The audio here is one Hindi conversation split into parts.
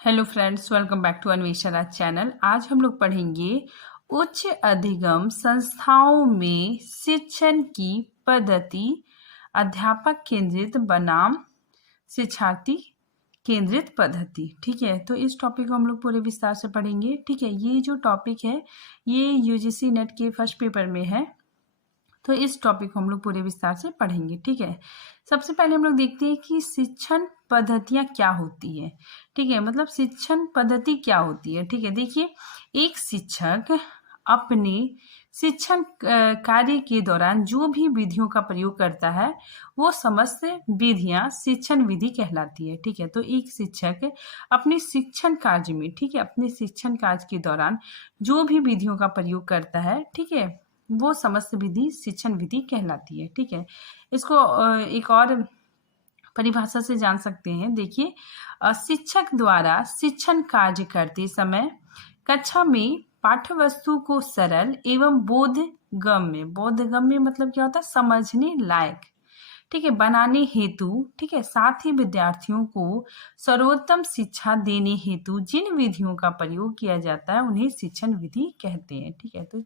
Hello friends, welcome back to Anvesha Raj channel. आज हम लोग पढ़ेंगे उच्च अधिगम संस्थाओं में शिक्षण की पद्धति, अध्यापक केंद्रित बनाम शिक्षार्थी केंद्रित पद्धति। ठीक है, तो इस टॉपिक को हम लोग पूरे विस्तार से पढ़ेंगे। ठीक है, ये जो टॉपिक है ये यूजीसी नेट के फर्स्ट पेपर में है, तो इस टॉपिक को हम लोग पूरे विस्तार से पढ़ेंगे। ठीक है, सबसे पहले हम लोग देखते हैं कि शिक्षण पद्धतियाँ क्या होती है। ठीक है, मतलब शिक्षण पद्धति क्या होती है। ठीक है, देखिए, एक शिक्षक अपने शिक्षण कार्य के दौरान जो भी विधियों का प्रयोग करता है वो समस्त विधियां शिक्षण विधि कहलाती है। ठीक है, तो एक शिक्षक अपने शिक्षण कार्य में, ठीक है, अपने शिक्षण कार्य के दौरान जो भी विधियों का प्रयोग करता है, ठीक है, वो समस्त विधि शिक्षण विधि कहलाती है। ठीक है, इसको एक और परिभाषा से जान सकते हैं। देखिए, शिक्षक द्वारा शिक्षण कार्य करते समय कक्षा में पाठ्य वस्तु को सरल एवं बोधगम्य मतलब क्या होता है, समझने लायक, ठीक है, बनाने हेतु, ठीक है, साथ ही विद्यार्थियों को सर्वोत्तम शिक्षा देने हेतु जिन विधियों का प्रयोग किया जाता है उन्हें शिक्षण विधि कहते हैं। ठीक है, तो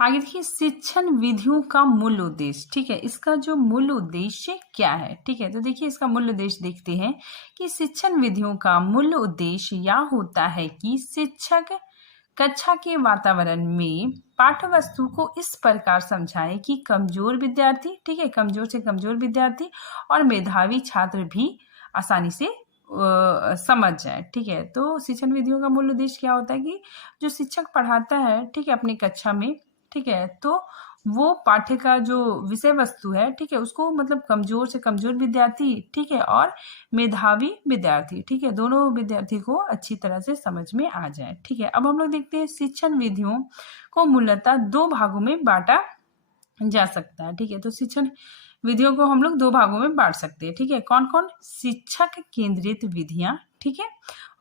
आगे देखिए, शिक्षण विधियों का मूल उद्देश्य। ठीक है, इसका जो मूल उद्देश्य क्या है। ठीक है, तो देखिए, इसका मूल उद्देश्य देखते हैं कि शिक्षण विधियों का मूल उद्देश्य यह होता है कि शिक्षक कक्षा के वातावरण में पाठ्य वस्तु को इस प्रकार समझाए कि कमजोर विद्यार्थी, ठीक है, कमजोर से कमजोर विद्यार्थी और मेधावी छात्र भी आसानी से समझ जाए। ठीक है, तो शिक्षण विधियों का मूल उद्देश्य क्या होता है कि जो शिक्षक पढ़ाता है, ठीक है, अपनी कक्षा में, ठीक है, तो वो पाठ्य का जो विषय वस्तु है, ठीक है, उसको मतलब कमजोर से कमजोर विद्यार्थी, ठीक है, और मेधावी विद्यार्थी, ठीक है, दोनों विद्यार्थी को अच्छी तरह से समझ में आ जाए। ठीक है, अब हम लोग देखते हैं शिक्षण विधियों को मूलतः दो भागों में बांटा जा सकता है। ठीक है, तो शिक्षण विधियों को हम लोग दो भागों में बांट सकते हैं। ठीक है, कौन कौन? शिक्षक केंद्रित विधियां, ठीक है,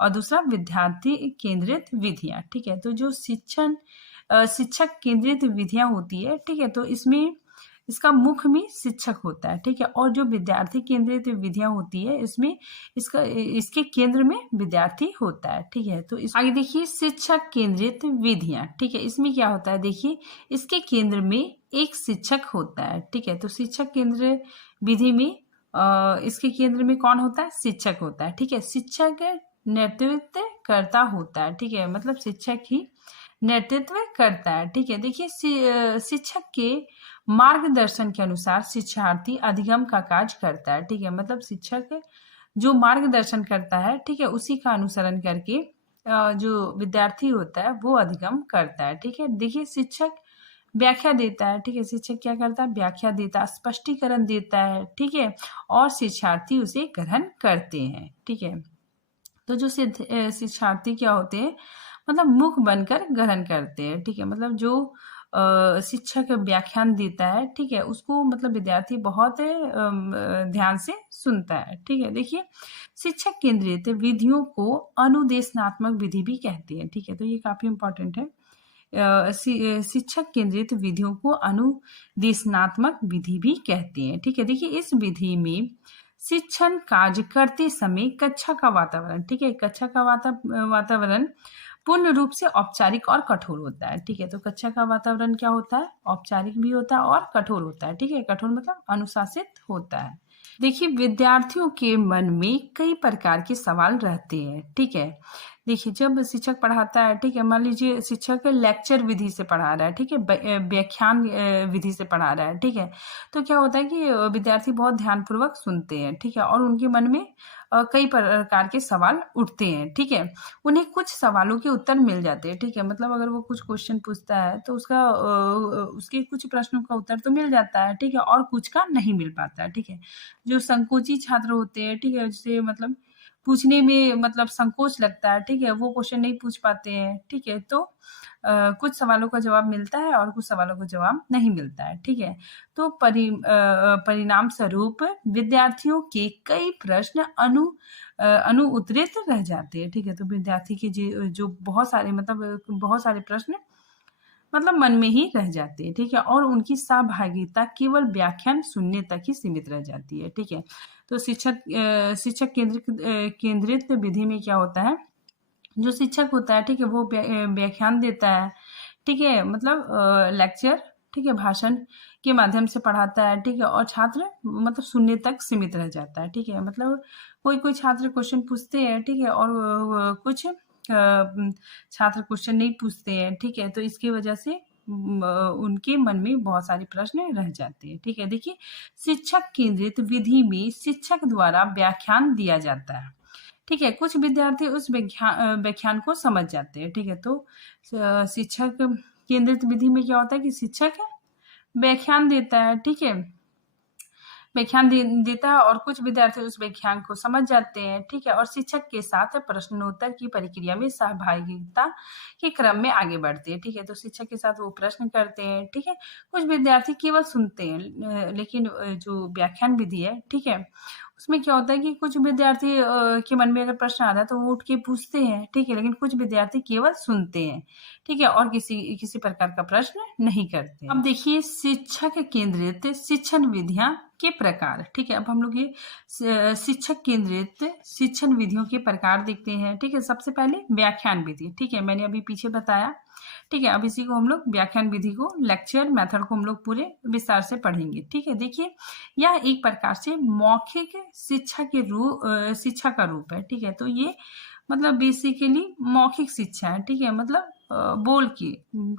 और दूसरा विद्यार्थी केंद्रित विधियां। ठीक है, तो जो शिक्षक केंद्रित विधियां होती है, ठीक है, तो इसमें इसका मुख्य में शिक्षक होता है। ठीक है, और जो विद्यार्थी केंद्रित विधियां होती है इसमें इसके केंद्र में विद्यार्थी होता है। ठीक है, तो इस आगे देखिए, शिक्षक केंद्रित विधियां। ठीक है, इसमें क्या होता है, देखिए, इसके केंद्र में एक शिक्षक होता है। ठीक है, तो शिक्षक केंद्र विधि में इसके केंद्र में कौन होता है? शिक्षक होता है। ठीक है, शिक्षक नेतृत्व करता होता है। ठीक है, मतलब शिक्षक ही नेतृत्व करता है। ठीक है, देखिए, शिक्षक के मार्गदर्शन के अनुसार शिक्षार्थी अधिगम का कार्य करता है। ठीक है, मतलब शिक्षक जो मार्गदर्शन करता है, ठीक है, उसी का अनुसरण करके जो विद्यार्थी होता है वो अधिगम करता है। ठीक है, देखिए, शिक्षक व्याख्या देता है। ठीक है, शिक्षक क्या करता है? व्याख्या देता है, स्पष्टीकरण देता है। ठीक है, और शिक्षार्थी उसे ग्रहण करते हैं। ठीक है, तो जो शिक्षार्थी क्या होते हैं, मतलब मुख बनकर ग्रहण करते हैं। ठीक है, मतलब जो शिक्षक व्याख्यान देता है, ठीक है, उसको मतलब विद्यार्थी बहुत ध्यान से सुनता है। ठीक है, देखिए, शिक्षक केंद्रित विधियों को अनुदेशनात्मक विधि भी कहते हैं। ठीक है, तो ये काफी इंपॉर्टेंट है। शिक्षक केंद्रित विधियों को अनुदेशनात्मक विधि भी कहते हैं। ठीक है, देखिए, इस विधि में शिक्षण कार्य करते समय कक्षा का वातावरण, ठीक है, कक्षा का वातावरण पूर्ण रूप से औपचारिक और कठोर होता है। ठीक है, तो कक्षा का वातावरण क्या होता है? औपचारिक भी होता है और कठोर होता है। ठीक है, कठोर मतलब अनुशासित होता है। देखिए, विद्यार्थियों के मन में कई प्रकार के सवाल रहते हैं। ठीक है, देखिए, जब शिक्षक पढ़ाता है, ठीक है, मान लीजिए शिक्षक लेक्चर विधि से पढ़ा रहा है, ठीक है, व्याख्यान विधि से पढ़ा रहा है, ठीक है, तो क्या होता है कि विद्यार्थी बहुत ध्यानपूर्वक सुनते हैं। ठीक है, और उनके मन में कई प्रकार के सवाल उठते हैं। ठीक है, उन्हें कुछ सवालों के उत्तर मिल जाते हैं। ठीक है, मतलब अगर वो कुछ क्वेश्चन पूछता है तो उसके कुछ प्रश्नों का उत्तर तो मिल जाता है। ठीक है, और कुछ का नहीं मिल पाता है। ठीक है, जो संकोची छात्र होते हैं, ठीक है, जिसे मतलब पूछने में मतलब संकोच लगता है, ठीक है, वो क्वेश्चन नहीं पूछ पाते हैं। ठीक है, तो कुछ सवालों का जवाब मिलता है और कुछ सवालों का जवाब नहीं मिलता है। ठीक है, तो परिणाम स्वरूप विद्यार्थियों के कई प्रश्न अनुत्तरित रह जाते हैं। ठीक है, तो विद्यार्थी के जो बहुत सारे प्रश्न मतलब मन में ही रह जाते हैं। ठीक है, और उनकी सहभागिता केवल व्याख्यान सुनने तक ही सीमित रह जाती है। ठीक है, तो शिक्षक केंद्रित विधि में क्या होता है जो शिक्षक होता है, ठीक है, वो व्याख्यान देता है, ठीक है, मतलब लेक्चर, ठीक है, भाषण के माध्यम से पढ़ाता है, ठीक है, और छात्र मतलब सुनने तक सीमित रह जाता है, ठीक है, मतलब कोई कोई छात्र क्वेश्चन पूछते हैं, ठीक है, और कुछ छात्र क्वेश्चन नहीं पूछते हैं, ठीक है, तो इसकी वजह से उनके मन में बहुत सारे प्रश्न रह जाते हैं, ठीक है। देखिए, शिक्षक केंद्रित विधि में शिक्षक द्वारा व्याख्यान दिया जाता है, ठीक है, कुछ विद्यार्थी उस व्याख्यान को समझ जाते हैं, ठीक है, तो शिक्षक केंद्रित विधि में क्या होता है कि शिक्षक व्याख्यान देता है, ठीक है, व्याख्यान देता है और कुछ विद्यार्थी उस व्याख्यान को समझ जाते हैं, ठीक है, और शिक्षक के साथ प्रश्नोत्तर की प्रक्रिया में सहभागिता के क्रम में आगे बढ़ते हैं, ठीक है, तो शिक्षक के साथ वो प्रश्न करते हैं, ठीक है, कुछ विद्यार्थी केवल सुनते हैं, लेकिन जो व्याख्यान विधि है, ठीक है, उसमें क्या होता है कि कुछ विद्यार्थी के मन में अगर प्रश्न आता है तो वो उठ के पूछते हैं, ठीक है, लेकिन कुछ विद्यार्थी केवल सुनते हैं, ठीक है, और किसी किसी प्रकार का प्रश्न नहीं करते। अब देखिए, शिक्षक केंद्रित शिक्षण विधियां के प्रकार, ठीक है, अब हम लोग ये शिक्षक केंद्रित शिक्षण विधियों के प्रकार देखते हैं, ठीक है। सबसे पहले व्याख्यान विधि, ठीक है, मैंने अभी पीछे बताया, ठीक है, अब इसी को हम लोग व्याख्यान विधि को, लेक्चर मेथड को हम लोग पूरे विस्तार से पढ़ेंगे, ठीक है। देखिए, यह एक प्रकार से मौखिक शिक्षा का रूप है, ठीक है, तो ये मतलब बेसिकली मौखिक शिक्षा है, ठीक है, मतलब बोल के,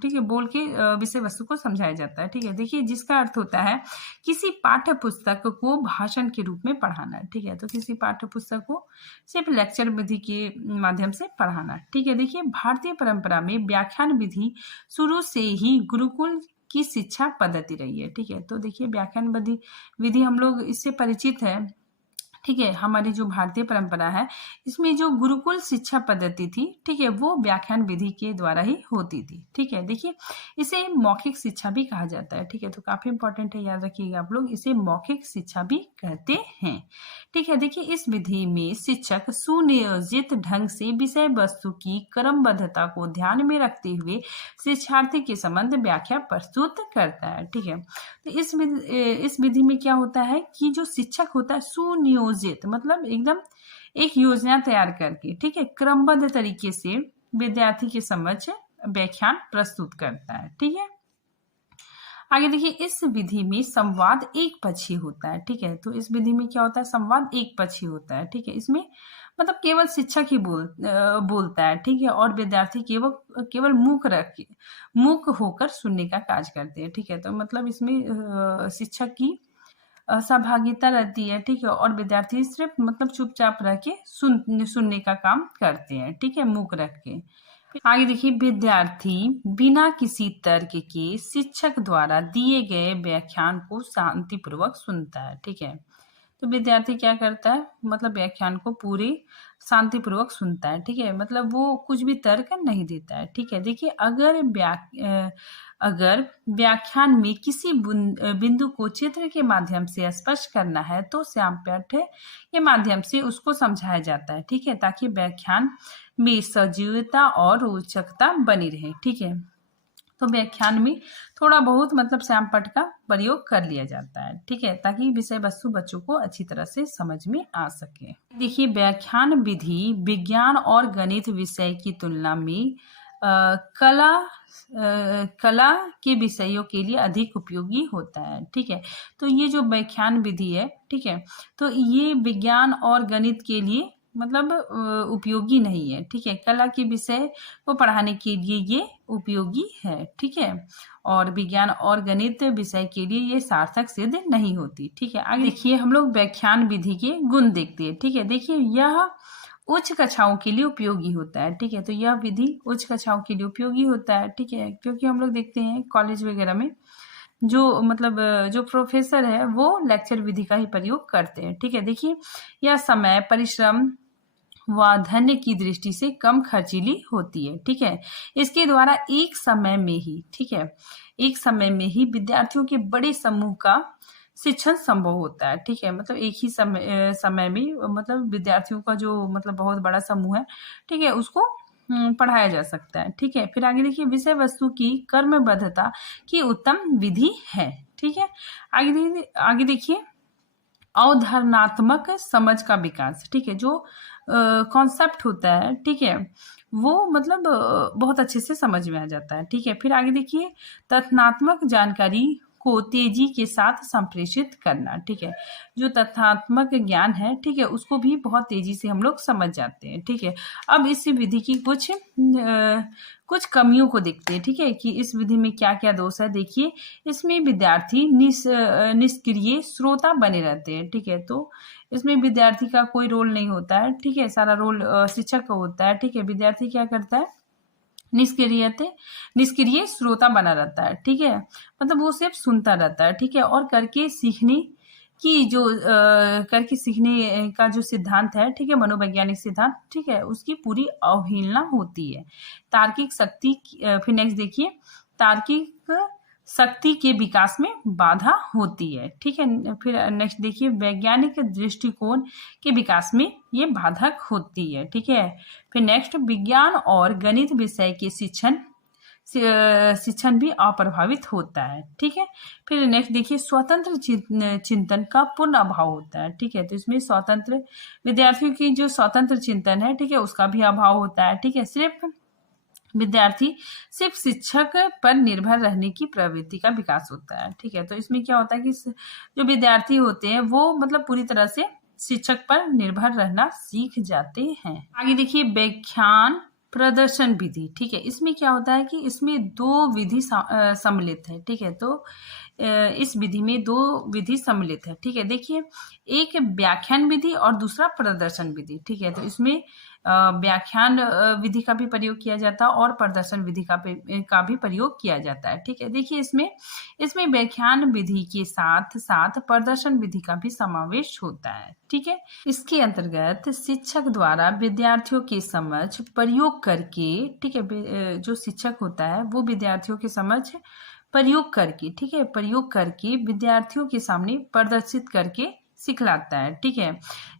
ठीक है, बोल के विषय वस्तु को समझाया जाता है, ठीक है। देखिए, जिसका अर्थ होता है किसी पाठ्य पुस्तक को भाषण के रूप में पढ़ाना, ठीक है, तो किसी पाठ्य पुस्तक को सिर्फ लेक्चर विधि के माध्यम से पढ़ाना, ठीक है। देखिए, भारतीय परंपरा में व्याख्यान विधि शुरू से ही गुरुकुल की शिक्षा पद्धति रही है, ठीक है, तो देखिए, व्याख्यान विधि हम लोग इससे परिचित है, ठीक है। हमारी जो भारतीय परंपरा है, इसमें जो गुरुकुल शिक्षा पद्धति थी, ठीक है, वो व्याख्यान विधि के द्वारा ही होती थी, ठीक है। देखिए, इसे मौखिक शिक्षा भी कहा जाता है, ठीक है, तो काफी इंपॉर्टेंट है, याद रखिएगा आप लोग, इसे मौखिक शिक्षा भी कहते हैं, ठीक है। देखिए, इस विधि में शिक्षक सुनियोजित ढंग से विषय वस्तु की क्रमबद्धता को ध्यान में रखते हुए शिक्षार्थी के संबंध व्याख्या प्रस्तुत करता है, ठीक है। तो इस विधि में क्या होता है कि जो शिक्षक होता है सुनियोजित, मतलब एकदम एक योजना तैयार करके, ठीक है, क्रमबद्ध तरीके से विद्यार्थी के समक्ष व्याख्यान प्रस्तुत करता है, ठीक है। आगे देखिए, इस विधि में संवाद एक पक्षी होता है, ठीक है, तो इस विधि में क्या होता है, संवाद एक पक्षी होता है, ठीक है, इसमें मतलब केवल शिक्षक ही बोलता है, ठीक है, और विद्यार्थी केवल मूक होकर सुनने का कार्य करते हैं, ठीक है, तो मतलब इसमें शिक्षक की सहभागिता रहती है, ठीक है, और विद्यार्थी सिर्फ मतलब चुपचाप रह के सुनने का काम करते हैं, ठीक है, मूक रख के। आगे देखिए, विद्यार्थी बिना किसी तर्क के शिक्षक द्वारा दिए गए व्याख्यान को शांतिपूर्वक सुनता है, ठीक है, तो विद्यार्थी क्या करता है, मतलब व्याख्यान को पूरी शांतिपूर्वक सुनता है, ठीक है, मतलब वो कुछ भी तर्क नहीं देता है, ठीक है। देखिए, अगर व्याख्यान में किसी बिंदु को चित्र के माध्यम से स्पष्ट करना है तो श्यामपाठ के माध्यम से उसको समझाया जाता है, ठीक है, ताकि व्याख्यान में सजीवता और रोचकता बनी रहे, ठीक है। तो व्याख्यान में थोड़ा बहुत मतलब श्यामपट्ट का प्रयोग कर लिया जाता है, ठीक है, ताकि विषय वस्तु बच्चों को अच्छी तरह से समझ में आ सके। देखिए, व्याख्यान विधि विज्ञान और गणित विषय की तुलना में कला के विषयों के लिए अधिक उपयोगी होता है, ठीक है, तो ये जो व्याख्यान विधि है, ठीक है, तो ये विज्ञान और गणित के लिए मतलब उपयोगी नहीं है, ठीक है, कला के विषय को पढ़ाने के लिए ये उपयोगी है, ठीक है, और विज्ञान और गणित विषय के लिए ये सार्थक सिद्ध नहीं होती, ठीक है। आगे देखिए, हम लोग व्याख्यान विधि के गुण देखते हैं, ठीक है। देखिए, यह उच्च कक्षाओं के लिए उपयोगी होता है, ठीक है, तो यह विधि उच्च कक्षाओं के लिए उपयोगी होता है, ठीक है, क्योंकि हम लोग देखते हैं कॉलेज वगैरह में जो मतलब जो प्रोफेसर है वो लेक्चर विधि का ही प्रयोग करते हैं, ठीक है। देखिए, यह समय, परिश्रम व धन्य की दृष्टि से कम खर्चीली होती है, ठीक है। इसके द्वारा एक समय में ही, ठीक है, एक समय में ही विद्यार्थियों के बड़े समूह का शिक्षण संभव होता है, ठीक है, मतलब एक ही समय में मतलब विद्यार्थियों का जो मतलब बहुत बड़ा समूह है, ठीक है, उसको पढ़ाया जा सकता है, ठीक है। फिर आगे देखिए, विषय वस्तु की कर्मबद्धता की उत्तम विधि है, ठीक है। आगे देखिए, अवधारणात्मक समझ का विकास, ठीक है, जो कॉन्सेप्ट होता है, ठीक है, वो मतलब बहुत अच्छे से समझ में आ जाता है। ठीक है, फिर आगे देखिए, तथ्यात्मक जानकारी को तेजी के साथ संप्रेषित करना। ठीक है, जो तथ्यात्मक ज्ञान है, ठीक है, उसको भी बहुत तेजी से हम लोग समझ जाते हैं। ठीक है, अब इस विधि की कुछ कमियों को देखते हैं। ठीक है, कि इस विधि में क्या क्या दोष है। देखिए, इसमें विद्यार्थी निष्क्रिय श्रोता बने रहते हैं। ठीक है, तो इसमें विद्यार्थी का कोई रोल नहीं होता है। ठीक है, सारा रोल शिक्षक का होता है। ठीक है, विद्यार्थी क्या करता है, निष्क्रिय श्रोता बना रहता है। ठीक है, मतलब वो सिर्फ सुनता रहता है। ठीक है, और करके सीखने का जो सिद्धांत है, ठीक है, मनोवैज्ञानिक सिद्धांत, ठीक है, उसकी पूरी अवहेलना होती है। तार्किक शक्ति फिर नेक्स्ट देखिए, तार्किक शक्ति के विकास में बाधा होती है। ठीक है, फिर नेक्स्ट देखिए, वैज्ञानिक दृष्टिकोण के विकास में ये बाधक होती है। ठीक है, फिर नेक्स्ट, विज्ञान और गणित विषय के शिक्षण भी अप्रभावित होता है। ठीक है, फिर नेक्स्ट देखिए, स्वतंत्र चिंतन का पूर्ण अभाव होता है। ठीक है, तो इसमें स्वतंत्र विद्यार्थियों की जो स्वतंत्र चिंतन है, ठीक है, उसका भी अभाव होता है। ठीक है, विद्यार्थी सिर्फ शिक्षक पर निर्भर रहने की प्रवृत्ति का विकास होता है। ठीक है, तो इसमें क्या होता है कि जो विद्यार्थी होते हैं वो मतलब पूरी तरह से शिक्षक पर निर्भर रहना सीख जाते हैं। आगे देखिए, व्याख्यान प्रदर्शन विधि। ठीक है, इसमें क्या होता है कि इसमें दो विधि सम्मिलित है। ठीक है, तो इस विधि में दो विधि सम्मिलित है। ठीक है, देखिए, एक व्याख्यान विधि और दूसरा प्रदर्शन विधि। ठीक है, तो इसमें व्याख्यान विधि का भी प्रयोग किया जाता है और प्रदर्शन विधि का भी प्रयोग किया जाता है। ठीक है, देखिए, इसमें व्याख्यान विधि के साथ साथ प्रदर्शन विधि का भी समावेश होता है। ठीक है, इसके अंतर्गत शिक्षक द्वारा विद्यार्थियों के समझ प्रयोग करके, ठीक है, जो शिक्षक होता है वो विद्यार्थियों के समझ प्रयोग करके, ठीक है, प्रयोग करके विद्यार्थियों के सामने प्रदर्शित करके सिखलाता है। ठीक है,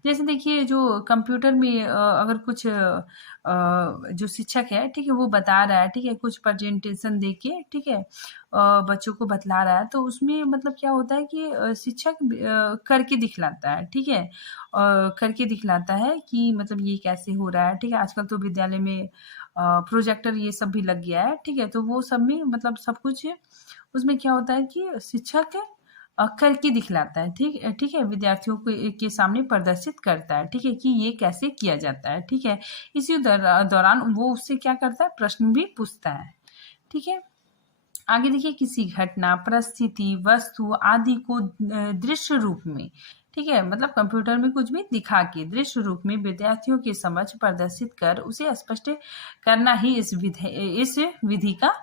जैसे देखिए, जो कंप्यूटर में अगर कुछ जो शिक्षक है, ठीक है, वो बता रहा है, ठीक है, कुछ प्रेजेंटेशन दे के, ठीक है, बच्चों को बतला रहा है, तो उसमें मतलब क्या होता है कि शिक्षक करके दिखलाता है। ठीक है, करके दिखलाता है कि मतलब ये कैसे हो रहा है। ठीक है, आजकल तो विद्यालय में प्रोजेक्टर ये सब भी लग गया है। ठीक है, तो वो सब में मतलब सब कुछ उसमें क्या होता है कि शिक्षक करके दिखलाता है। ठीक है, विद्यार्थियों के सामने प्रदर्शित करता है। ठीक है, कि ये कैसे किया जाता है। ठीक है, इसी दौरान वो उससे क्या करता है, प्रश्न भी पूछता है। ठीक है, आगे देखिए, किसी घटना, परिस्थिति, वस्तु आदि को दृश्य रूप में, ठीक है, मतलब कंप्यूटर में कुछ भी दिखा के दृश्य रूप में विद्यार्थियों के समझ प्रदर्शित कर उसे स्पष्ट करना ही इस विधि का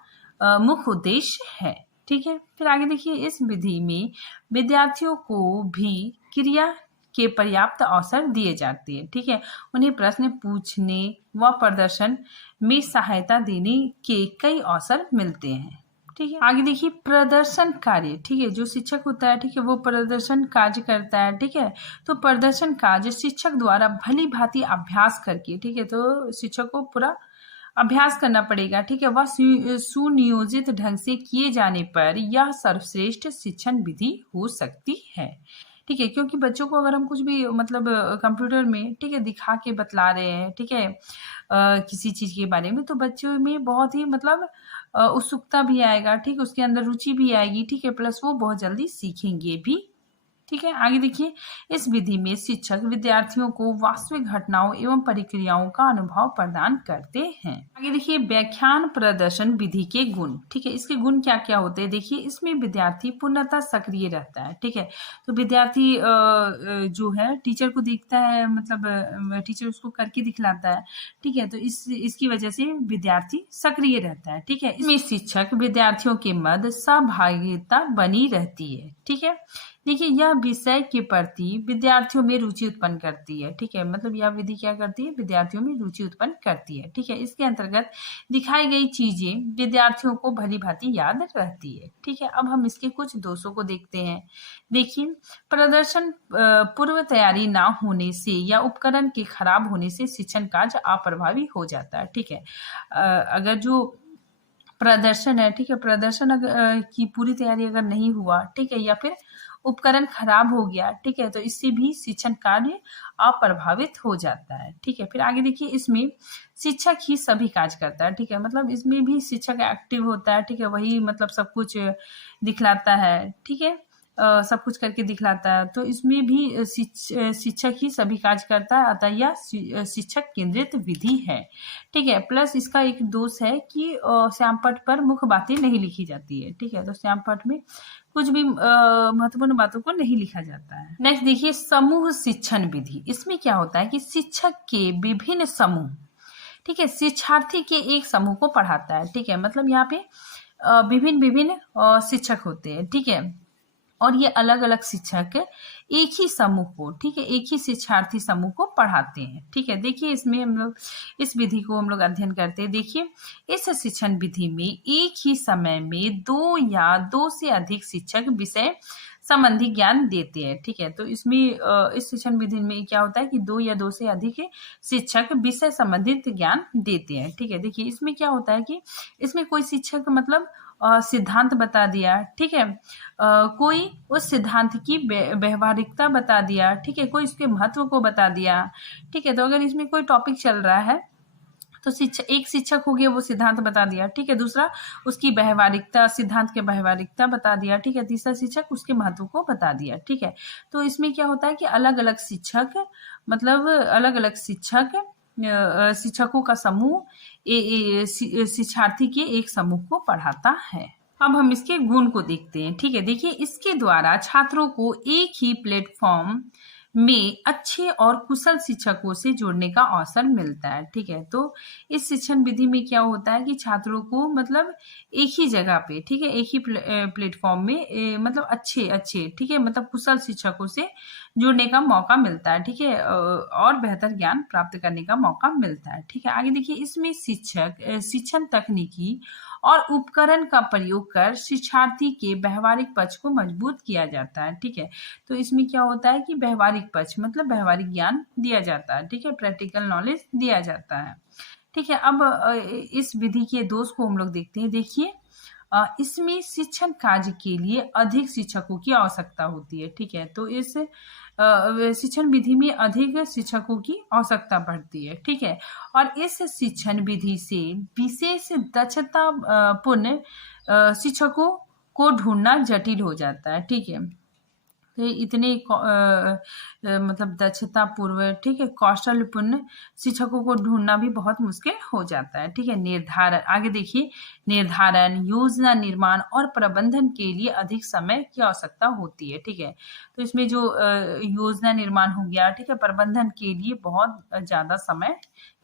मुख्य उद्देश्य है। ठीक है, फिर आगे देखिए, इस विधि में विद्यार्थियों को भी क्रिया के पर्याप्त अवसर दिए जाते हैं। ठीक है, उन्हें प्रश्न पूछने व प्रदर्शन में सहायता देने के कई अवसर मिलते हैं। ठीक है, आगे देखिए, प्रदर्शन कार्य। ठीक है, जो शिक्षक होता है, ठीक है, वो प्रदर्शन कार्य करता है। ठीक है, तो प्रदर्शन कार्य शिक्षक द्वारा भली भांति अभ्यास करके, ठीक है, तो शिक्षक को पूरा अभ्यास करना पड़ेगा। ठीक है, वह सुनियोजित ढंग से किए जाने पर यह सर्वश्रेष्ठ शिक्षण विधि हो सकती है। ठीक है, क्योंकि बच्चों को अगर हम कुछ भी मतलब कंप्यूटर में, ठीक है, दिखा के बतला रहे हैं, ठीक है, किसी चीज के बारे में, तो बच्चों में बहुत ही मतलब उत्सुकता भी आएगा। ठीक, उसके अंदर रुचि भी आएगी। ठीक है, प्लस वो बहुत जल्दी सीखेंगे भी। ठीक है, आगे देखिए, इस विधि में शिक्षक विद्यार्थियों को वास्तविक घटनाओं एवं प्रक्रियाओं का अनुभव प्रदान करते हैं। आगे देखिए, व्याख्यान प्रदर्शन विधि के गुण। ठीक है, इसके गुण क्या क्या होते हैं। देखिए, इसमें विद्यार्थी पूर्णतः सक्रिय रहता है। ठीक है, तो विद्यार्थी जो है टीचर को देखता है, मतलब टीचर उसको करके दिखलाता है। ठीक है, तो इसकी वजह से विद्यार्थी सक्रिय रहता है। ठीक है, इसमें शिक्षक विद्यार्थियों के मध्य सहभागिता बनी रहती है। ठीक है, देखिए, यह विषय के प्रति विद्यार्थियों में रुचि उत्पन्न करती है। ठीक है, मतलब यह विधि क्या करती है, विद्यार्थियों में रुचि उत्पन्न करती है। ठीक है, इसके अंतर्गत दिखाई गई चीजें विद्यार्थियों को भली भांति याद रहती है। ठीक है, अब हम इसके कुछ दोषों को देखते हैं। देखिए, प्रदर्शन पूर्व तैयारी ना होने से या उपकरण के खराब होने से शिक्षण कार्य अप्रभावी हो जाता है। ठीक है, अगर जो प्रदर्शन है, ठीक है, प्रदर्शन की पूरी तैयारी अगर नहीं हुआ, ठीक है, या फिर उपकरण खराब हो गया, ठीक है, तो इससे भी शिक्षण कार्य अप्रभावित हो जाता है, ठीक है। फिर आगे देखिए, इसमें शिक्षक ही सभी कार्य करता है, ठीक है, मतलब इसमें भी शिक्षक एक्टिव होता है, ठीक है, वही मतलब सब कुछ दिखलाता है, ठीक है, सब कुछ करके दिखलाता है। तो इसमें भी शिक्षक ही सभी कार्य करता है, अतः यह शिक्षक केंद्रित विधि है, ठीक है। प्लस इसका एक दोष है कि श्यामपट्ट पर मुख्य बातें नहीं लिखी जाती है, ठीक है, तो श्यामपट्ट में कुछ भी महत्वपूर्ण बातों को नहीं लिखा जाता है। नेक्स्ट देखिए, समूह शिक्षण विधि। इसमें क्या होता है कि शिक्षक के विभिन्न समूह, ठीक है, शिक्षार्थी के एक समूह को पढ़ाता है, ठीक है, मतलब यहाँ पे विभिन्न विभिन्न शिक्षक होते हैं, ठीक है, और ये अलग अलग शिक्षक एक ही समूह को, ठीक है, एक ही शिक्षार्थी समूह को पढ़ाते हैं, ठीक है। देखिए, इसमें हम लोग इस विधि को हम लोग अध्ययन करते हैं। देखिए, इस शिक्षण विधि में एक ही समय में 2 या 2 से अधिक शिक्षक विषय संबंधी ज्ञान देते हैं, ठीक है। तो इसमें इस शिक्षण विधि में क्या होता है कि 2 या 2 से अधिक शिक्षक विषय संबंधित ज्ञान देते हैं, ठीक है। देखिए, इसमें क्या होता है कि इसमें कोई शिक्षक मतलब सिद्धांत बता दिया, ठीक है, कोई उस सिद्धांत की व्यवहारिकता बता दिया, ठीक है, कोई उसके महत्व को बता दिया, ठीक है। तो अगर इसमें कोई टॉपिक चल रहा है तो एक शिक्षक हो गया, वो सिद्धांत बता दिया, ठीक है, दूसरा उसकी व्यवहारिकता, सिद्धांत के व्यवहारिकता बता दिया, ठीक है, तीसरा शिक्षक उसके महत्व को बता दिया, ठीक है। तो इसमें क्या होता है कि अलग अलग शिक्षक, मतलब अलग अलग शिक्षकों का समूह शिक्षार्थी के एक समूह को पढ़ाता है। अब हम इसके गुण को देखते हैं, ठीक है। देखिए, इसके द्वारा छात्रों को एक ही प्लेटफॉर्म में अच्छे और कुशल शिक्षकों से जुड़ने का अवसर मिलता है, ठीक है। तो इस शिक्षण विधि में क्या होता है कि छात्रों को मतलब एक ही जगह पे, ठीक है, एक ही प्लेटफॉर्म में मतलब अच्छे, ठीक है, मतलब कुशल शिक्षकों से जुड़ने का मौका मिलता है, ठीक है, और बेहतर ज्ञान प्राप्त करने का मौका मिलता है, ठीक है। आगे देखिए, इसमें शिक्षण तकनीकी और उपकरण का प्रयोग कर शिक्षार्थी के व्यवहारिक पक्ष को मजबूत किया जाता है, ठीक है। तो इसमें क्या होता है कि व्यवहारिक पक्ष मतलब व्यवहारिक ज्ञान दिया जाता है, ठीक है, प्रैक्टिकल नॉलेज दिया जाता है, ठीक है। अब इस विधि के दोष को हम लोग देखते हैं। देखिए, इसमें शिक्षण कार्य के लिए अधिक शिक्षकों की आवश्यकता होती है, ठीक है। तो इस शिक्षण विधि में अधिक शिक्षकों की आवश्यकता पड़ती है, ठीक है, और इस शिक्षण विधि से विशेष दक्षता पूर्ण शिक्षकों को ढूंढना जटिल हो जाता है, ठीक है। तो इतने मतलब दक्षता पूर्व, ठीक है, कौशलपूर्ण शिक्षकों को ढूंढना भी बहुत मुश्किल हो जाता है, ठीक है। निर्धारण, आगे देखिए, निर्धारण, योजना निर्माण और प्रबंधन के लिए अधिक समय की आवश्यकता होती है, ठीक है। तो इसमें जो योजना निर्माण हो गया, ठीक है, प्रबंधन के लिए बहुत ज्यादा समय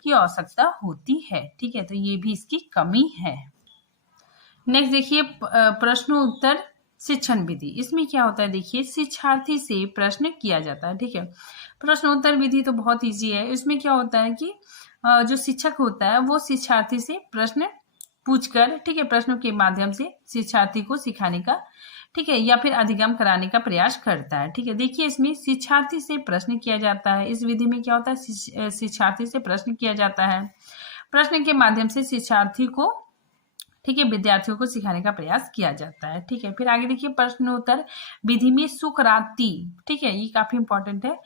की आवश्यकता होती है, ठीक है, तो ये भी इसकी कमी है। नेक्स्ट देखिए, प्रश्नोत्तर शिक्षण विधि। इसमें क्या होता है, देखिए, शिक्षार्थी से प्रश्न किया जाता है, ठीक है। प्रश्नोत्तर विधि तो बहुत इजी है। इसमें क्या होता है कि जो शिक्षक होता है वो शिक्षार्थी से प्रश्न पूछकर, ठीक है, प्रश्नों के माध्यम से शिक्षार्थी को सिखाने का, ठीक है, या फिर अधिगम कराने का प्रयास करता है, ठीक है। देखिए, इसमें शिक्षार्थी से प्रश्न किया जाता है। इस विधि में क्या होता है, शिक्षार्थी से प्रश्न किया जाता है, प्रश्न के माध्यम से शिक्षार्थी को, ठीक है, विद्यार्थियों को सिखाने का प्रयास किया जाता है, ठीक है। फिर आगे देखिए, प्रश्नोत्तर विधि में सुकराती, ठीक है, ये काफी इंपॉर्टेंट है,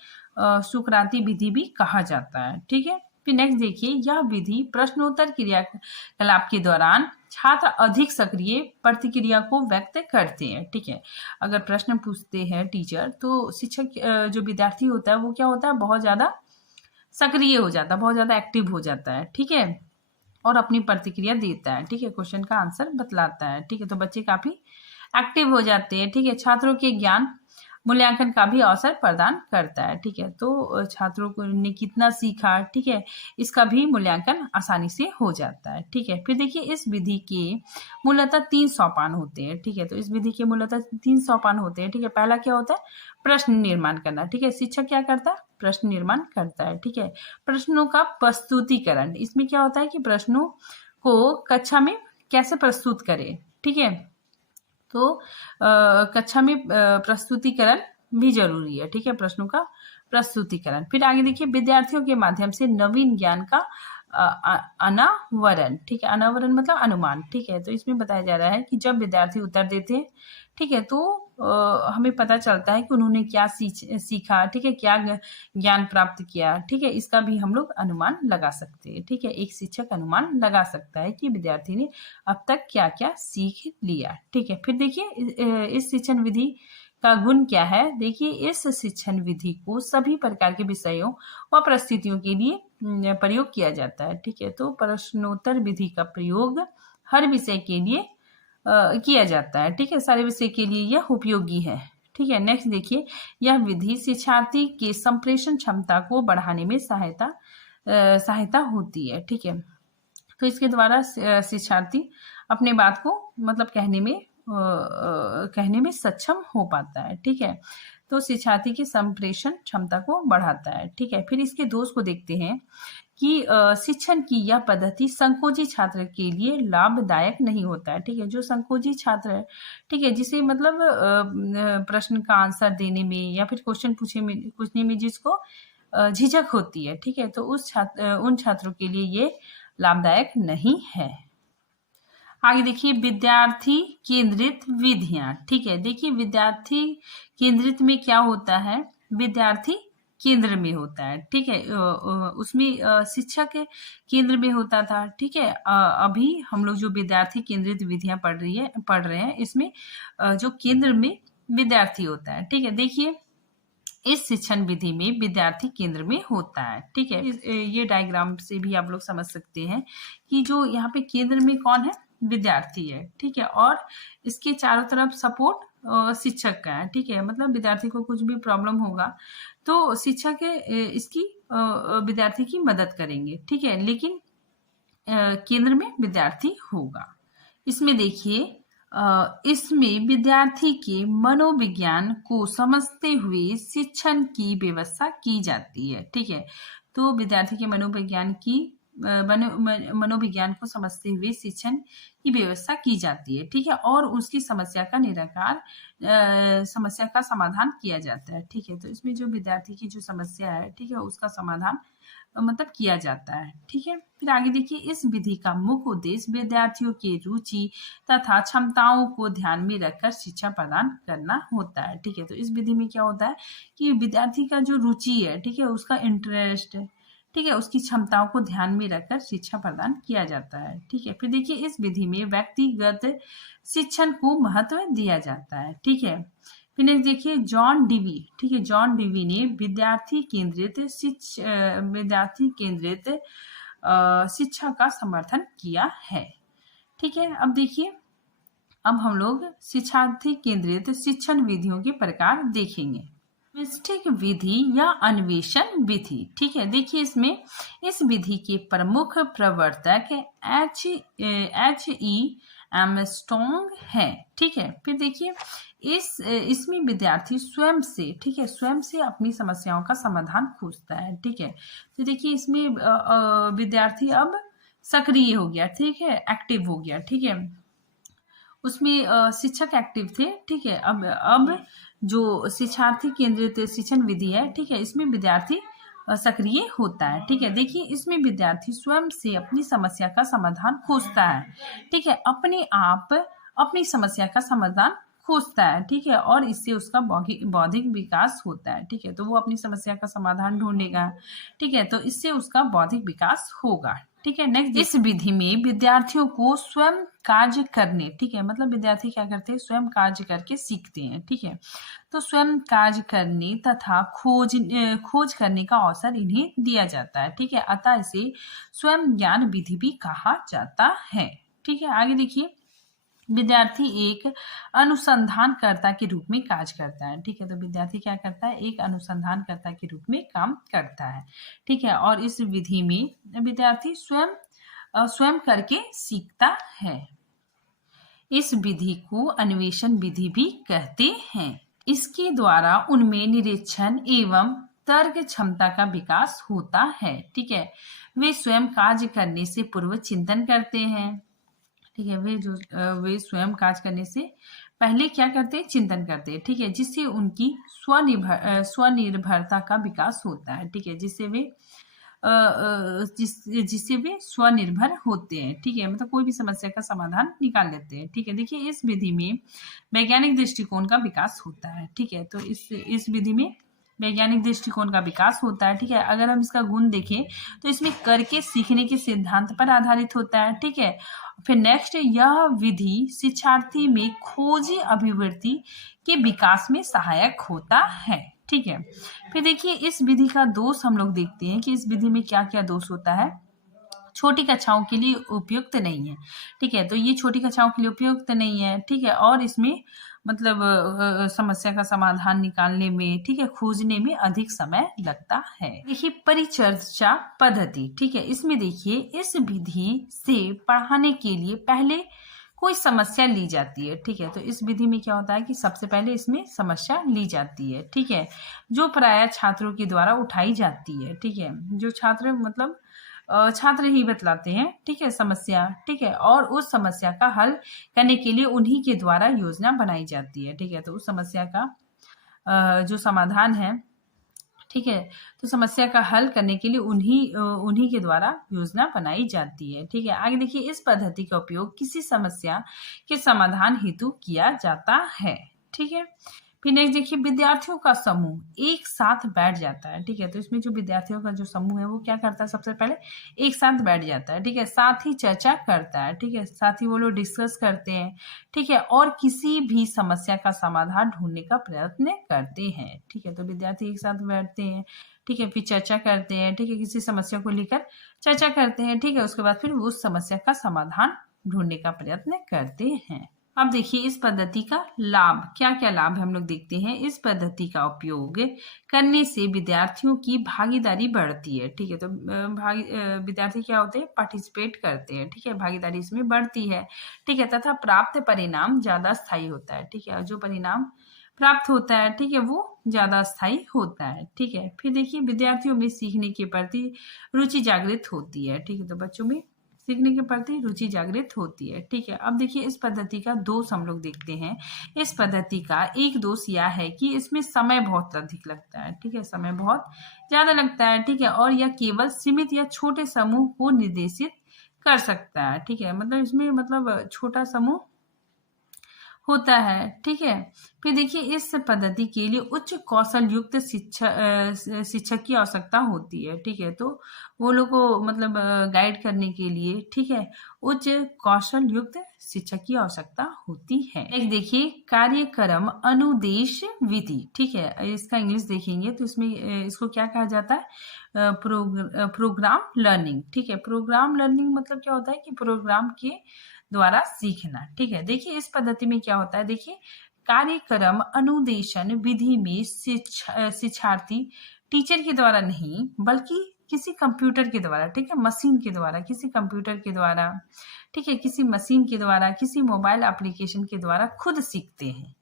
सुकराती विधि भी कहा जाता है, ठीक है। फिर नेक्स्ट देखिए, यह विधि प्रश्नोत्तर क्रियाकलाप के दौरान छात्र अधिक सक्रिय प्रतिक्रिया को व्यक्त करते हैं, ठीक है। अगर प्रश्न पूछते हैं टीचर, तो शिक्षक जो विद्यार्थी होता है वो क्या होता है, बहुत ज्यादा सक्रिय हो जाता है, बहुत ज्यादा एक्टिव हो जाता है, ठीक है, और अपनी प्रतिक्रिया देता है, ठीक है, क्वेश्चन का आंसर बतलाता है, ठीक है। तो बच्चे काफी एक्टिव हो जाते हैं, ठीक है। छात्रों के ज्ञान मूल्यांकन का भी अवसर प्रदान करता है, ठीक है। तो छात्रों को ने कितना सीखा, ठीक है, इसका भी मूल्यांकन आसानी से हो जाता है, ठीक है। फिर देखिए, इस विधि के मूलतः 3 सोपान होते हैं, ठीक है। तो इस विधि के मूलतः 3 सोपान होते हैं, ठीक है। पहला क्या होता है, प्रश्न निर्माण करना, ठीक है। शिक्षक क्या करता है, प्रश्न निर्माण करता है, ठीक है। प्रश्नों का प्रस्तुतिकरण, इसमें क्या होता है कि प्रश्नों को कक्षा में कैसे प्रस्तुत करें, ठीक है। तो कक्षा में प्रस्तुतिकरण भी जरूरी है, ठीक है, प्रश्नों का प्रस्तुतिकरण। फिर आगे देखिए, विद्यार्थियों के माध्यम से नवीन ज्ञान का अनावरण, ठीक है, अनावरण मतलब अनुमान, ठीक है। तो इसमें बताया जा रहा है कि जब विद्यार्थी उत्तर देते हैं, ठीक है, तो हमें पता चलता है कि उन्होंने क्या सीखा, ठीक है, क्या ज्ञान प्राप्त किया, ठीक है, इसका भी हम लोग अनुमान लगा सकते हैं, ठीक है। एक शिक्षक अनुमान लगा सकता है कि विद्यार्थी ने अब तक क्या क्या सीख लिया, ठीक है। फिर देखिए इस शिक्षण विधि का गुण क्या है। देखिए इस शिक्षण विधि को सभी प्रकार के विषयों व परिस्थितियों के लिए प्रयोग किया जाता है, ठीक है। तो प्रश्नोत्तर विधि का प्रयोग हर विषय के लिए किया जाता है, ठीक है, सारे विषय के लिए यह उपयोगी है, ठीक है। नेक्स्ट देखिए, यह विधि शिक्षार्थी के संप्रेषण क्षमता को बढ़ाने में सहायता होती है, ठीक है। तो इसके द्वारा शिक्षार्थी अपने बात को मतलब कहने में सक्षम हो पाता है, ठीक है। तो शिक्षार्थी की संप्रेषण क्षमता को बढ़ाता है, ठीक है। फिर इसके दोष को देखते हैं कि शिक्षण की यह पद्धति संकोची छात्र के लिए लाभदायक नहीं होता है, ठीक है। जो संकोची छात्र है, ठीक है, जिसे मतलब प्रश्न का आंसर देने में या फिर क्वेश्चन पूछने में जिसको झिझक होती है, ठीक है, तो उन छात्रों के लिए ये लाभदायक नहीं है। आगे देखिए विद्यार्थी केंद्रित विधियां, ठीक है। देखिए विद्यार्थी केंद्रित में क्या होता है, विद्यार्थी केंद्र में होता है, ठीक है। उसमें शिक्षक केंद्र में होता था, ठीक है। अभी हम लोग जो विद्यार्थी केंद्रित विधियां पढ़ रहे हैं, इसमें जो केंद्र में विद्यार्थी होता है, ठीक है। देखिए इस शिक्षण विधि में विद्यार्थी केंद्र में होता है, ठीक है। ये डायग्राम से भी आप लोग समझ सकते हैं कि जो यहाँ पे केंद्र में कौन है, विद्यार्थी है, ठीक है। और इसके चारों तरफ सपोर्ट शिक्षक का है, ठीक है। मतलब विद्यार्थी को कुछ भी प्रॉब्लम होगा तो शिक्षक इसकी विद्यार्थी की मदद करेंगे, ठीक है। लेकिन केंद्र में विद्यार्थी होगा। इसमें देखिए इसमें विद्यार्थी के मनोविज्ञान को समझते हुए शिक्षण की व्यवस्था की जाती है, ठीक है। तो विद्यार्थी के मनोविज्ञान को समझते हुए शिक्षण की व्यवस्था की जाती है, ठीक है। और उसकी समस्या का समाधान किया जाता है, ठीक है। तो इसमें जो विद्यार्थी की जो समस्या है, ठीक है, उसका समाधान मतलब किया जाता है, ठीक है। फिर आगे देखिए इस विधि का मुख्य उद्देश्य विद्यार्थियों की रुचि तथा क्षमताओं को ध्यान में रखकर शिक्षा प्रदान करना होता है, ठीक है। तो इस विधि में क्या होता है कि विद्यार्थी का जो रुचि है, ठीक है, उसका इंटरेस्ट है, ठीक है, उसकी क्षमताओं को ध्यान में रखकर शिक्षा प्रदान किया जाता है, ठीक है। फिर देखिए इस विधि में व्यक्तिगत शिक्षण को महत्व दिया जाता है, ठीक है। फिर नेक्स्ट देखिए जॉन डीवी, ठीक है, जॉन डीवी ने विद्यार्थी केंद्रित शिक्षा का समर्थन किया है, ठीक है। अब देखिए अब हम लोग शिक्षार्थी केंद्रित शिक्षण विधियों के प्रकार देखेंगे। लिंग्विस्टिक विधि या अन्वेषण विधि, ठीक है। देखिए इसमें इस विधि के प्रमुख प्रवर्तक H.E. आर्मस्ट्रॉन्ग है, ठीक है। फिर देखिए इसमें विद्यार्थी स्वयं से, ठीक है, स्वयं से अपनी समस्याओं का समाधान खोजता है, ठीक है। तो देखिए इसमें विद्यार्थी अब सक्रिय हो गया, ठीक है, एक्टिव हो गया, ठीक है। उसमें शिक्षक एक्टिव थे, ठीक है। अब जो शिक्षार्थी केंद्रित शिक्षण विधि है, ठीक है, इसमें विद्यार्थी सक्रिय होता है, ठीक है। देखिए इसमें विद्यार्थी स्वयं से अपनी समस्या का समाधान खोजता है, ठीक है, अपने आप अपनी समस्या का समाधान खोजता है, ठीक है। और इससे उसका बौद्धिक विकास होता है, ठीक है। तो वो अपनी समस्या का समाधान ढूंढेगा, ठीक है, तो इससे उसका बौद्धिक विकास होगा, ठीक है। नेक्स्ट इस विधि में विद्यार्थियों को स्वयं कार्य करने, ठीक है, मतलब विद्यार्थी क्या करते हैं, स्वयं कार्य करके सीखते हैं, ठीक है। तो स्वयं कार्य करने तथा खोज करने का अवसर इन्हें दिया जाता है, ठीक है। अतः इसे स्वयं ज्ञान विधि भी कहा जाता है, ठीक है। आगे देखिए विद्यार्थी एक अनुसंधानकर्ता के रूप में कार्य करता है, ठीक है। तो विद्यार्थी क्या करता है, एक अनुसंधानकर्ता के रूप में काम करता है, ठीक है। और इस विधि में विद्यार्थी स्वयं करके सीखता है। इस विधि को अन्वेषण विधि भी कहते हैं। इसके द्वारा उनमें निरीक्षण एवं तर्क क्षमता का विकास होता है, ठीक है। वे स्वयं कार्य करने से पूर्व चिंतन करते हैं, ठीक है। वे स्वयं कार्य करने से पहले क्या करते हैं, चिंतन करते हैं, ठीक है, जिससे उनकी स्वनिर्भरता का विकास होता है, ठीक है, जिससे वे जिससे वे स्वनिर्भर होते हैं। ठीक है, मतलब कोई भी समस्या का समाधान निकाल लेते हैं। ठीक है, देखिए इस विधि में वैज्ञानिक दृष्टिकोण का विकास होता है। ठीक है, तो इस विधि में वैज्ञानिक दृष्टिकोण का विकास होता है। ठीक है, अगर हम इसका गुण देखें तो इसमें करके सीखने के सिद्धांत पर आधारित होता है। ठीक है, फिर नेक्स्ट, यह विधि शिक्षार्थी में खोजी अभिवृत्ति के विकास में सहायक होता है। ठीक है, फिर देखिए इस विधि का दोष हम लोग देखते हैं कि इस विधि में क्या क्या दोष होता है। छोटी कक्षाओं के लिए उपयुक्त नहीं है। ठीक है, तो ये छोटी कक्षाओं के लिए उपयुक्त नहीं है। ठीक है, और इसमें मतलब समस्या का समाधान निकालने में, ठीक है, खोजने में अधिक समय लगता है। देखिए परिचर्चा पद्धति। ठीक है, इसमें देखिए इस विधि से पढ़ाने के लिए पहले कोई समस्या ली जाती है। ठीक है, तो इस विधि में क्या होता है कि सबसे पहले इसमें समस्या ली जाती है। ठीक है, जो प्रायः छात्रों के द्वारा उठाई जाती है। ठीक है, जो छात्र मतलब छात्र ही बतलाते हैं। ठीक है, समस्या। ठीक है, और उस समस्या का हल करने के लिए उन्हीं के द्वारा योजना बनाई जाती है। ठीक है, तो उस समस्या का जो समाधान है, ठीक है, तो समस्या का हल करने के लिए उन्हीं के द्वारा योजना बनाई जाती है। ठीक है, आगे देखिए इस पद्धति का उपयोग किसी समस्या के समाधान हेतु किया जाता है। ठीक है, फिर नेक्स्ट देखिए विद्यार्थियों का समूह एक साथ बैठ जाता है। ठीक है, तो इसमें जो विद्यार्थियों का जो समूह है वो क्या करता है, सबसे पहले एक साथ बैठ जाता है। ठीक है, साथ ही चर्चा करता है। ठीक है, साथ ही वो लोग डिस्कस करते हैं। ठीक है, और किसी भी समस्या का समाधान ढूंढने का प्रयत्न करते हैं। ठीक है, तो विद्यार्थी एक साथ बैठते हैं। ठीक है, फिर चर्चा करते हैं। ठीक है, किसी समस्या को लेकर चर्चा करते हैं। ठीक है, उसके बाद फिर उस समस्या का समाधान ढूंढने का प्रयत्न करते हैं। अब देखिए इस पद्धति का लाभ, क्या क्या लाभ हम लोग देखते हैं। इस पद्धति का उपयोग करने से विद्यार्थियों की भागीदारी बढ़ती है। ठीक है, तो विद्यार्थी क्या होते हैं, पार्टिसिपेट करते हैं। ठीक है, भागीदारी इसमें बढ़ती है। ठीक है, तथा प्राप्त परिणाम ज्यादा स्थायी होता है। ठीक है, जो परिणाम प्राप्त होता है, ठीक है, वो ज्यादा स्थायी होता है। ठीक है, फिर देखिए विद्यार्थियों में सीखने के प्रति रुचि जागृत होती है। ठीक है, तो बच्चों में सीखने के प्रति रुचि जागृत होती है। ठीक है, अब देखिए इस पद्धति का दोष हम लोग देखते हैं। इस पद्धति का एक दोष यह है कि इसमें समय बहुत अधिक लगता है। ठीक है, समय बहुत ज्यादा लगता है। ठीक है, और यह केवल सीमित या छोटे समूह को निर्देशित कर सकता है। ठीक है, मतलब इसमें मतलब छोटा समूह होता है। ठीक है, फिर देखिए इस पद्धति के लिए उच्च कौशल युक्त शिक्षक की आवश्यकता होती है। ठीक है, तो वो लोग को मतलब गाइड करने के लिए, ठीक है, उच्च कौशल युक्त शिक्षक की आवश्यकता होती है। एक देखिए कार्यक्रम अनुदेश विधि। ठीक है, इसका इंग्लिश देखेंगे तो इसमें इसको क्या कहा जाता है, प्रोग्राम लर्निंग। ठीक है, प्रोग्राम लर्निंग मतलब क्या होता है कि प्रोग्राम के द्वारा सीखना। ठीक है, देखिए इस पद्धति में क्या होता है, देखिए कार्यक्रम अनुदेशन विधि में शिक्षार्थी टीचर के द्वारा नहीं बल्कि किसी कंप्यूटर के द्वारा, ठीक है, मशीन के द्वारा, किसी कंप्यूटर के द्वारा, ठीक है, किसी मशीन के द्वारा, किसी मोबाइल एप्लीकेशन के द्वारा खुद सीखते हैं।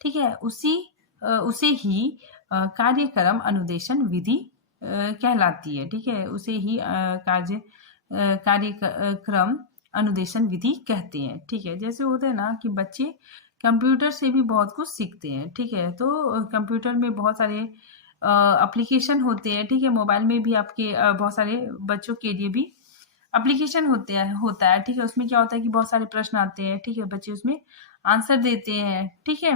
ठीक है, उसे ही कार्यक्रम अनुदेशन विधि कहलाती है। ठीक है, उसे ही कार्यक्रम अनुदेशन विधि कहते हैं। ठीक है, जैसे होता है ना कि बच्चे कंप्यूटर से भी बहुत कुछ सीखते हैं। ठीक है, तो कंप्यूटर में बहुत सारे एप्लीकेशन होते हैं। ठीक है, मोबाइल में भी आपके बहुत सारे बच्चों के लिए भी एप्लीकेशन होता है। ठीक है, उसमें क्या होता है कि बहुत सारे प्रश्न आते हैं। ठीक है, बच्चे उसमें आंसर देते हैं। ठीक है,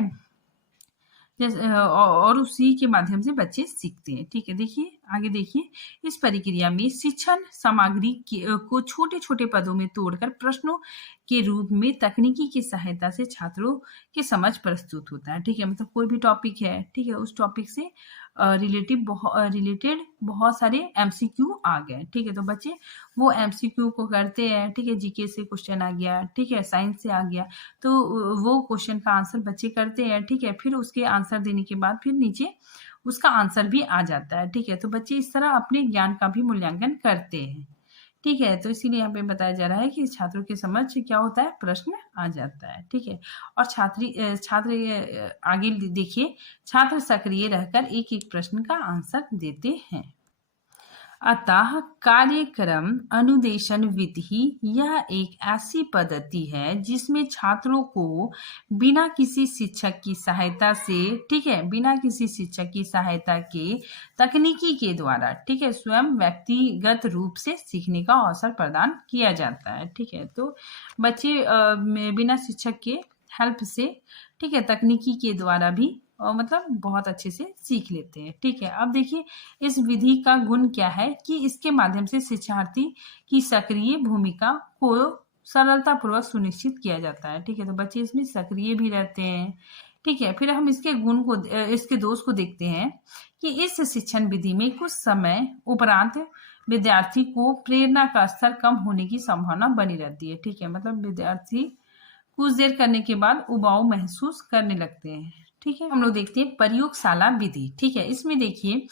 और उसी के माध्यम से बच्चे सीखते हैं। ठीक है, देखिए आगे देखिए इस प्रक्रिया में शिक्षण सामग्री को छोटे छोटे पदों में तोड़कर प्रश्नों के रूप में तकनीकी की सहायता से छात्रों के समझ प्रस्तुत होता है। ठीक है, मतलब कोई भी टॉपिक है, ठीक है, उस टॉपिक से रिलेटेड बहुत सारे एमसीक्यू आ गए। ठीक है, तो बच्चे वो एमसीक्यू को करते हैं। ठीक है, जीके से क्वेश्चन आ गया, ठीक है, साइंस से आ गया, तो वो क्वेश्चन का आंसर बच्चे करते हैं। ठीक है, फिर उसके आंसर देने के बाद फिर नीचे उसका आंसर भी आ जाता है। ठीक है, तो बच्चे इस तरह अपने ज्ञान का भी मूल्यांकन करते हैं। ठीक है, तो इसीलिए यहाँ पे बताया जा रहा है कि छात्रों की समझ क्या होता है, प्रश्न आ जाता है। ठीक है, और छात्र आगे देखिए छात्र सक्रिय रहकर एक एक प्रश्न का आंसर देते हैं। अतः कार्यक्रम अनुदेशन विधि यह एक ऐसी पद्धति है जिसमें छात्रों को बिना किसी शिक्षक की सहायता से, ठीक है, बिना किसी शिक्षक की सहायता के तकनीकी के द्वारा, ठीक है, स्वयं व्यक्तिगत रूप से सीखने का अवसर प्रदान किया जाता है। ठीक है, तो बच्चे बिना शिक्षक के हेल्प से, ठीक है, तकनीकी के द्वारा भी मतलब बहुत अच्छे से सीख लेते हैं। ठीक है, अब देखिए इस विधि का गुण क्या है कि इसके माध्यम से शिक्षार्थी की सक्रिय भूमिका को सरलतापूर्वक सुनिश्चित किया जाता है। ठीक है, तो बच्चे इसमें सक्रिय भी रहते हैं। ठीक है, फिर हम इसके गुण को, इसके दोष को देखते हैं कि इस शिक्षण विधि में कुछ समय उपरांत विद्यार्थी को प्रेरणा का स्तर कम होने की संभावना बनी रहती है। ठीक है, मतलब विद्यार्थी कुछ देर करने के बाद उबाऊ महसूस करने लगते हैं। ठीक है, हम लोग देखते हैं प्रयोगशाला विधि। ठीक है, इसमें देखिए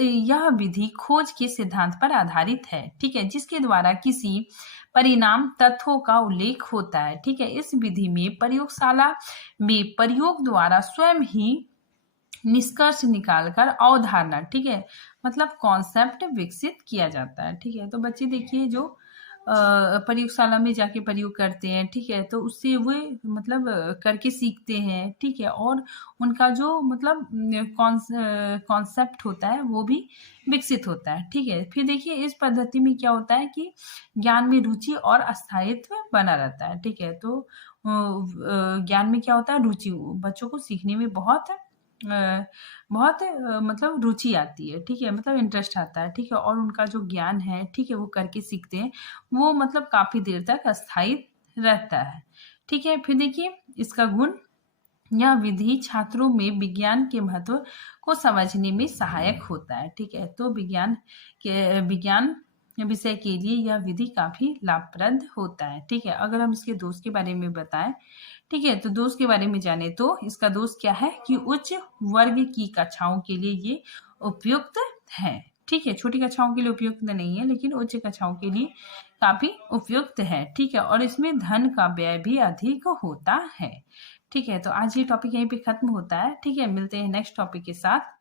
यह विधि खोज के सिद्धांत पर आधारित है। ठीक है, जिसके द्वारा किसी परिणाम तथ्यों का उल्लेख होता है। ठीक है, इस विधि में प्रयोगशाला में प्रयोग द्वारा स्वयं ही निष्कर्ष निकालकर अवधारणा, ठीक है, मतलब कॉन्सेप्ट विकसित किया जाता है। ठीक है, तो बच्चे देखिए जो प्रयोगशाला में जाके प्रयोग करते हैं, ठीक है, तो उससे वे मतलब करके सीखते हैं। ठीक है, और उनका जो मतलब कॉन्सेप्ट होता है वो भी विकसित होता है। ठीक है, फिर देखिए इस पद्धति में क्या होता है कि ज्ञान में रुचि और स्थायित्व बना रहता है। ठीक है, तो ज्ञान में क्या होता है, रुचि, बच्चों को सीखने में बहुत मतलब रुचि आती है। ठीक है, मतलब इंटरेस्ट आता है। ठीक है, और उनका जो ज्ञान है, ठीक है, वो करके सीखते हैं, वो मतलब काफी देर तक अस्थायी रहता है। ठीक है, फिर देखिए इसका गुण, यह विधि छात्रों में विज्ञान के महत्व को समझने में सहायक होता है। ठीक है, तो विज्ञान विषय के लिए यह विधि काफी लाभप्रद होता है। ठीक है, अगर हम इसके दोष के बारे में बताएं, ठीक है, तो दोष के बारे में जाने तो इसका दोष क्या है कि उच्च वर्ग की कक्षाओं के लिए ये उपयुक्त है। ठीक है, छोटी कक्षाओं के लिए उपयुक्त नहीं है, लेकिन उच्च कक्षाओं के लिए काफी उपयुक्त है। ठीक है, और इसमें धन का व्यय भी अधिक होता है। ठीक है, तो आज ये टॉपिक यहीं पे खत्म होता है। ठीक है, मिलते हैं नेक्स्ट टॉपिक के साथ।